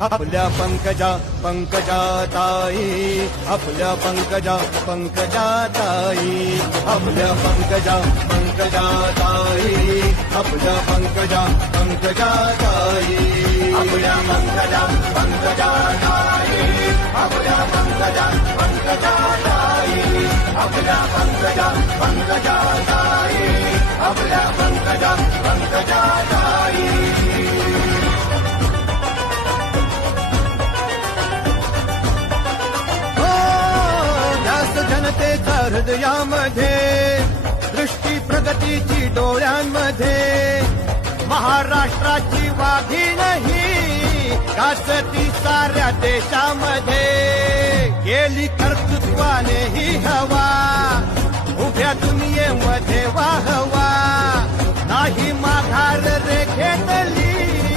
आपल्या पंकजा पंकजाताई, आपल्या पंकजा पंकजाताई, आपल्या पंकजा पंकजाताई, आपल्या पंकजा पंकजाताई, आपल्या पंकजा पंकजाताई, आपल्या पंकजा पंकजाताई, आपल्या पंकजा पंकजाताई, आपल्या पंकजा पंकजाताई. जनतेच्या हृदयामध्ये, दृष्टी प्रगतीची डोळ्यांमध्ये, महाराष्ट्राची वाघीण ही गाजती साऱ्या देशामध्ये. गेली कर्तृत्वाने ही हवा, उभ्या दुनियेमध्ये वाहवा, नाही माघार रेखेतली